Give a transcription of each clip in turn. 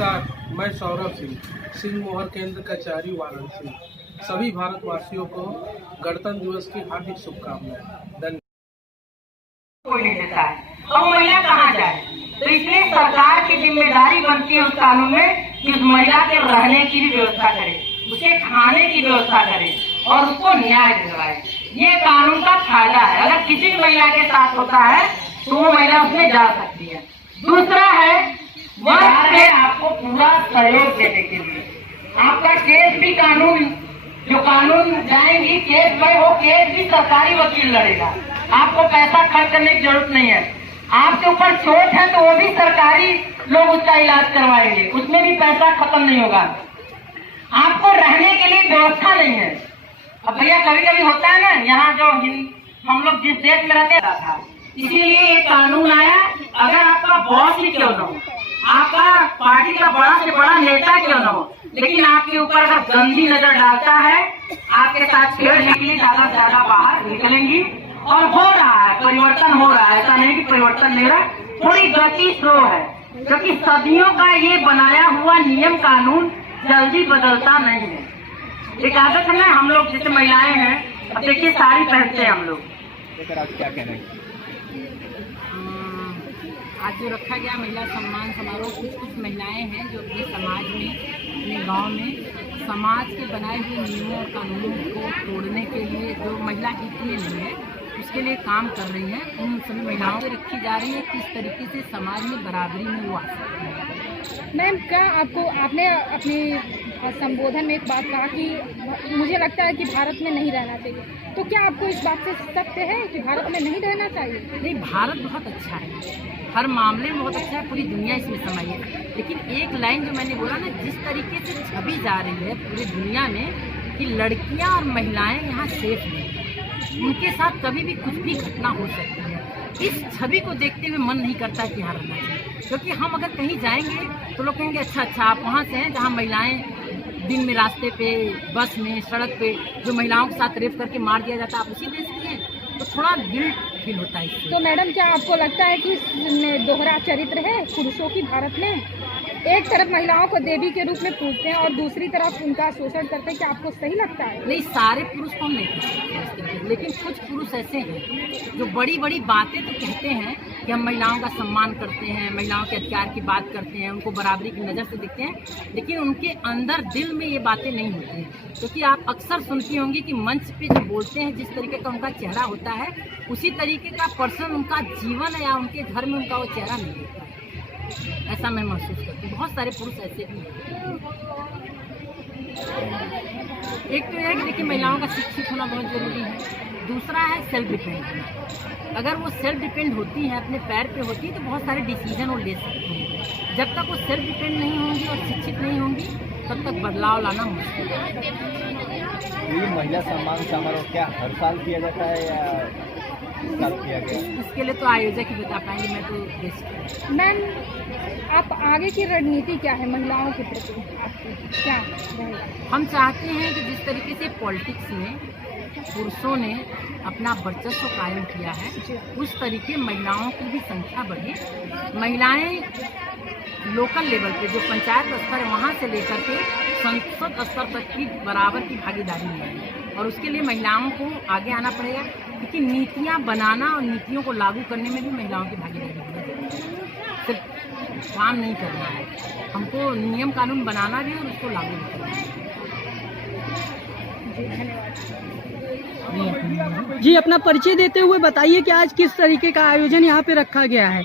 नमस्कार, मैं सौरभ सिंह मोहर केंद्र कचहरी वाराणसी। सभी भारतवासियों को गणतंत्र दिवस की हार्दिक शुभकामनाएं। धन्यवाद। कोई नहीं देता है और महिला कहाँ जाए, तो इसलिए सरकार की जिम्मेदारी बनती है उस कानून में कि उस महिला के रहने की भी व्यवस्था करे, उसे खाने की व्यवस्था करे और उसको न्याय दिलवाए। ये कानून का फायदा है। अगर किसी भी महिला के साथ होता है तो वो महिला उसमें जा सकती है। दूसरा है वर्ग है आपको पूरा सहयोग देने के लिए। आपका केस भी कानून जो कानून जाएंगी केस में, वो केस भी सरकारी वकील लड़ेगा। आपको पैसा खर्च करने की जरूरत नहीं है। आपके ऊपर चोट है तो वो भी सरकारी लोग उसका इलाज करवाएंगे, उसमें भी पैसा खत्म नहीं होगा। आपको रहने के लिए व्यवस्था नहीं है। अब भैया कभी कभी होता है ना, यहाँ जो हम लोग जिस देश में रहते था, इसीलिए ये कानून आया। अगर आपका बॉस ही क्यों ना हो, आपका पार्टी का बड़ा से बड़ा नेता क्यों ना हो, लेकिन आपके ऊपर अगर गंदी नजर डालता है, आपके साथ छेड़ने के लिए ज्यादा से ज्यादा बाहर निकलेंगी। और हो रहा है, परिवर्तन हो रहा है, ऐसा नहीं कि परिवर्तन नहीं रहा, थोड़ी गति स्लो है, क्योंकि सदियों का ये बनाया हुआ नियम कानून जल्दी बदलता नहीं है। एक आदत है ना, हम लोग जैसे महिलाएं हैं, अब देखिए साड़ी पहनते हैं हम लोग। क्या कहना है? आज जो रखा गया महिला सम्मान समारोह, कुछ महिलाएं हैं जो अपने समाज में, अपने गांव में समाज के बनाए हुए नियमों और कानूनों को तोड़ने के लिए, जो महिला हित में नहीं है उसके लिए काम कर रही हैं। उन सभी महिलाओं को रखी जा रही है किस तरीके से समाज में बराबरी में वो आ सकती है। मैम, क्या आपने अपने संबोधन में एक बात कहा कि मुझे लगता है कि भारत में नहीं रहना चाहिए, तो क्या आपको इस बात से सत्य है कि भारत में नहीं रहना चाहिए? नहीं, भारत बहुत अच्छा है, हर मामले में बहुत अच्छा है, पूरी दुनिया इसमें समाई है। लेकिन एक लाइन जो मैंने बोला ना, जिस तरीके से छवि जा रही है पूरी दुनिया में कि लड़कियां और महिलाएं यहाँ सेफ नहीं, उनके साथ कभी भी कुछ भी घटना हो सकती है, इस छवि को देखते हुए मन नहीं करता कि यहाँ रहना चाहिए। क्योंकि हम अगर कहीं जाएंगे तो लोग कहेंगे अच्छा आप वहाँ से हैं जहाँ महिलाएं दिन में रास्ते पे, बस में, सड़क पे जो महिलाओं के साथ रेप करके मार दिया जाता है, आप उसी देश की हैं, तो थोड़ा गिल्ट फील होता है इससे। तो मैडम, क्या आपको लगता है कि दोहरा चरित्र है पुरुषों की भारत में? एक तरफ महिलाओं को देवी के रूप में पूजते हैं और दूसरी तरफ उनका शोषण करते हैं, क्या आपको सही लगता है? नहीं, सारे पुरुष को हम नहीं कह सकते, लेकिन कुछ पुरुष ऐसे हैं जो बड़ी बड़ी बातें तो कहते हैं कि हम महिलाओं का सम्मान करते हैं, महिलाओं के अधिकार की बात करते हैं, उनको बराबरी की नज़र से देखते हैं, लेकिन उनके अंदर दिल में ये बातें नहीं होती हैं। क्योंकि आप अक्सर सुनती होंगी कि मंच पे जब बोलते हैं जिस तरीके का उनका चेहरा होता है, उसी तरीके का पर्सन उनका जीवन या उनके घर में उनका वो चेहरा नहीं होता है। ऐसा मैं महसूस करती हूँ। बहुत सारे पुरुष ऐसे भी हैं। एक तो यह है कि देखिए महिलाओं का शिक्षित होना बहुत ज़रूरी है, दूसरा है सेल्फ डिपेंड। अगर वो सेल्फ डिपेंड होती हैं, अपने पैर पे होती है, तो बहुत सारे डिसीजन वो ले सकती हैं। जब तक वो सेल्फ डिपेंड नहीं होंगी और शिक्षित नहीं होंगी, तब तक बदलाव लाना मुश्किल है। ये महिला सम्मान समारोह क्या हर साल किया जाता है या किया गया? इसके लिए तो आयोजक ही बता पाएंगे, मैं तो बेस्ट। मैम, आप आगे की रणनीति क्या है महिलाओं के प्रति, आपकी क्या रहेगा? हम चाहते हैं कि जिस तरीके से पॉलिटिक्स में पुरुषों ने अपना वर्चस्व कायम किया है, उस तरीके महिलाओं की भी संख्या बढ़े। महिलाएं लोकल लेवल पे जो पंचायत स्तर है वहाँ से लेकर के संसद स्तर तक की बराबर की भागीदारी है, और उसके लिए महिलाओं को आगे आना पड़ेगा। क्योंकि नीतियाँ बनाना और नीतियों को लागू करने में भी महिलाओं की भागीदारी है, सिर्फ काम नहीं करना है, हमको नियम कानून बनाना भी और उसको लागू भी करना है। जी, अपना परिचय देते हुए बताइए कि आज किस तरीके का आयोजन यहाँ पे रखा गया है?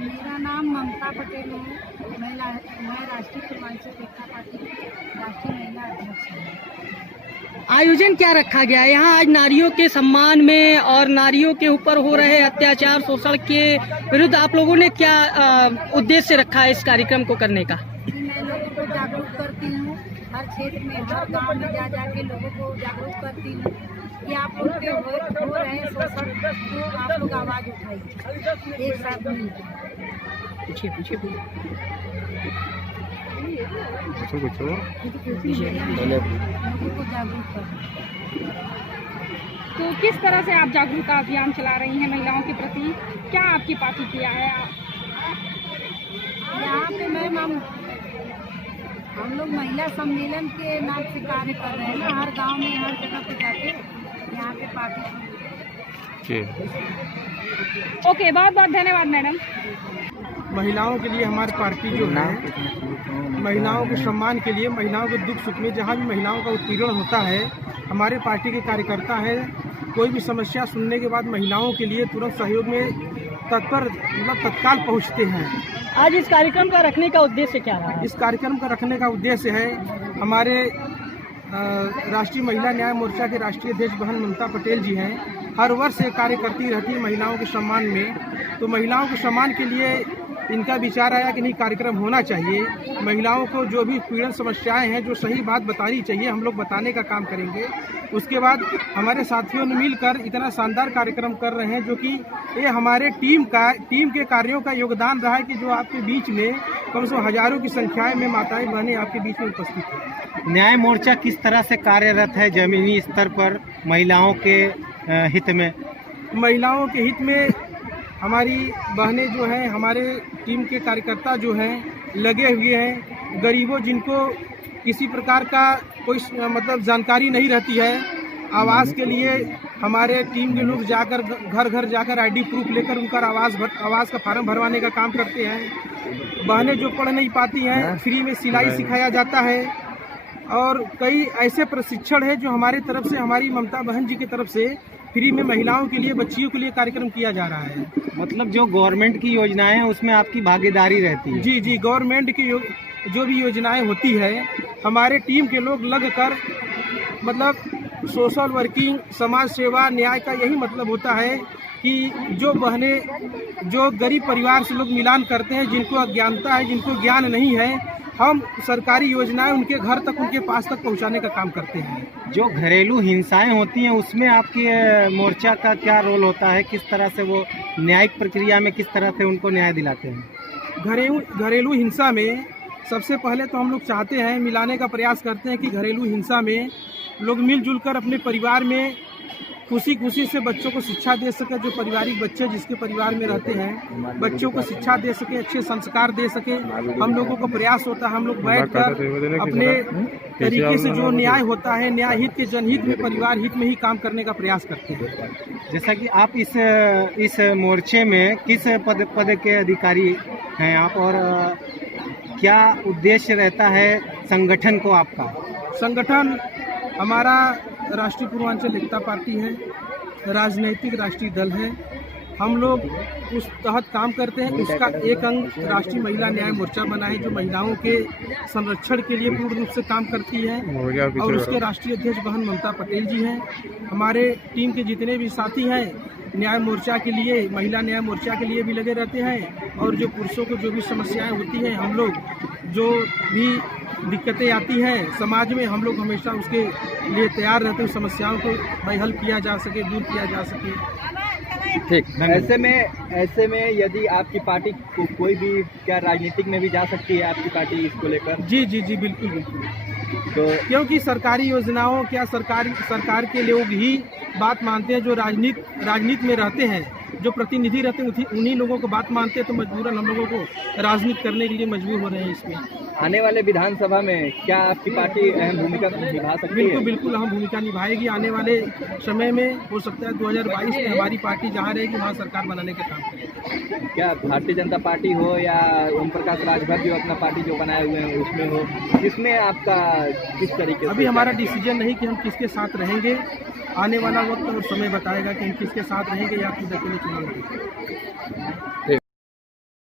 मेरा नाम ममता पटेल है। मैं राष्ट्रीय पूर्वांचल एकता पार्टी राष्ट्रीय महिला अध्यक्ष हूँ। आयोजन क्या रखा गया है यहाँ आज नारियों के सम्मान में और नारियों के ऊपर हो रहे अत्याचार शोषण के विरुद्ध आप लोगों ने क्या उद्देश्य रखा है इस कार्यक्रम को करने का? मैं लोगों को जागरूक करती हूँ, हर क्षेत्र में, हर गांव में जा जाके लोगों को जागरूक करती हूँ कि आप लोग पे हो रहे शोषण को आप लोग आवाज़ उठाइए, एक साथ मिलकर। पूछिए तो किस तरह से आप जागरूकता अभियान चला रही हैं महिलाओं के प्रति? क्या आपकी पार्टी किया है? यहाँ पे मैम हम हम लोग महिला सम्मेलन के नाम से कार्य कर रहे हैं ना, हर गांव में हर जगह पे जाके यहाँ पे पार्टी। ओके, बहुत बहुत धन्यवाद मैडम। महिलाओं के लिए हमारी पार्टी जो है, महिलाओं के सम्मान के लिए, महिलाओं के दुख सुख में जहाँ भी महिलाओं का उत्पीड़न होता है, हमारे पार्टी के कार्यकर्ता हैं, कोई भी समस्या सुनने के बाद महिलाओं के लिए तुरंत सहयोग में तत्पर तत्काल पहुँचते हैं। आज इस कार्यक्रम का रखने का उद्देश्य क्या रहा है? इस कार्यक्रम का रखने का उद्देश्य है, हमारे राष्ट्रीय महिला न्याय मोर्चा के राष्ट्रीय अध्यक्ष बहन ममता पटेल जी हैं, हर वर्ष ये कार्य करती रहती है महिलाओं के सम्मान में। तो महिलाओं के सम्मान के लिए इनका विचार आया कि नहीं, कार्यक्रम होना चाहिए। महिलाओं को जो भी पीड़न समस्याएं हैं, जो सही बात बतानी चाहिए, हम लोग बताने का काम करेंगे। उसके बाद हमारे साथियों ने मिलकर इतना शानदार कार्यक्रम कर रहे हैं, जो कि ये हमारे टीम के कार्यों का योगदान रहा है कि जो आपके बीच में कम से कम हजारों की संख्याएं में माताएं बहनें आपके बीच में उपस्थित हैं। न्याय मोर्चा किस तरह से कार्यरत है जमीनी स्तर पर महिलाओं के हित में? महिलाओं के हित में हमारी बहनें जो हैं, हमारे टीम के कार्यकर्ता जो हैं, लगे हुए हैं। गरीबों जिनको किसी प्रकार का कोई मतलब जानकारी नहीं रहती है, आवास के लिए हमारे टीम के लोग जाकर घर घर जाकर आईडी प्रूफ लेकर उनका आवास का फार्म भरवाने का काम करते हैं। बहनें जो पढ़ नहीं पाती हैं, फ्री में सिलाई सिखाया जाता है। और कई ऐसे प्रशिक्षण है जो हमारे तरफ से, हमारी ममता बहन जी की तरफ से फ्री में महिलाओं के लिए, बच्चियों के लिए कार्यक्रम किया जा रहा है। मतलब जो गवर्नमेंट की योजनाएं हैं उसमें आपकी भागीदारी रहती है? जी जी, गवर्नमेंट की जो भी योजनाएं होती है, हमारे टीम के लोग लग कर, मतलब सोशल वर्किंग, समाज सेवा, न्याय का यही मतलब होता है कि जो बहनें, जो गरीब परिवार से लोग मिलान करते हैं, जिनको अज्ञानता है, जिनको ज्ञान नहीं है, हम सरकारी योजनाएं उनके घर तक, उनके पास तक पहुंचाने का काम करते हैं। जो घरेलू हिंसाएं होती हैं उसमें आपके मोर्चा का क्या रोल होता है? किस तरह से वो न्यायिक प्रक्रिया में किस तरह से उनको न्याय दिलाते हैं? घरेलू हिंसा में सबसे पहले तो हम लोग चाहते हैं, मिलाने का प्रयास करते हैं कि घरेलू हिंसा में लोग मिलजुल कर अपने परिवार में खुशी से बच्चों को शिक्षा दे सके। जो पारिवारिक बच्चे जिसके परिवार में रहते हैं, बच्चों को शिक्षा दे सके, अच्छे संस्कार दे सके। हम लोगों को प्रयास होता है, हम लोग बैठकर अपने तरीके से जो न्याय होता है, न्याय हित के जनहित में, परिवार हित में ही काम करने का प्रयास करते हैं। जैसा कि आप इस मोर्चे में किस पद के अधिकारी हैं आप, और क्या उद्देश्य रहता है संगठन को आपका? संगठन हमारा राष्ट्रीय पूर्वांचल एकता पार्टी है, राजनीतिक राष्ट्रीय दल है। हम लोग उस तहत काम करते हैं। उसका एक अंग राष्ट्रीय महिला न्याय मोर्चा बना है, जो महिलाओं के संरक्षण के लिए पूर्ण रूप से काम करती है, और उसके राष्ट्रीय अध्यक्ष बहन ममता पटेल जी हैं। हमारे टीम के जितने भी साथी हैं, न्याय मोर्चा के लिए, महिला न्याय मोर्चा के लिए भी लगे रहते हैं। और जो पुरुषों को जो भी समस्याएं होती हैं, हम लोग जो भी दिक्कतें आती हैं समाज में, हम लोग हमेशा उसके लिए तैयार रहते हैं। समस्याओं को भाई हल किया जा सके, दूर किया जा सके। ठीक। ऐसे में यदि आपकी पार्टी को कोई भी, क्या राजनीतिक में भी जा सकती है आपकी पार्टी इसको लेकर? जी जी जी, बिल्कुल। तो क्योंकि सरकारी योजनाओं, क्या सरकार के लोग ही बात मानते हैं, जो राजनीति में रहते हैं, जो प्रतिनिधि रहते हैं, उन्हीं लोगों को बात मानते हैं। तो मजबूरन हम लोगों को राजनीति करने के लिए मजबूर हो रहे हैं। इसमें आने वाले विधानसभा में क्या आपकी पार्टी अहम भूमिका निभा सकती है? बिल्कुल बिल्कुल, हम भूमिका निभाएगी। आने वाले समय में हो सकता है 2022 में हमारी पार्टी जहाँ रहेगी वहाँ सरकार बनाने का काम करेगी। क्या भारतीय जनता पार्टी हो या ओम प्रकाश राजभर जो अपना पार्टी जो बनाए हुए हैं उसमें हो, इसमें आपका किस तरीके से? अभी हमारा डिसीजन नहीं कि हम किसके साथ रहेंगे। आने वाला वक्त और समय बताएगा कि हम किसके साथ रहेंगे या किस अकेले चुनाव लड़ेंगे।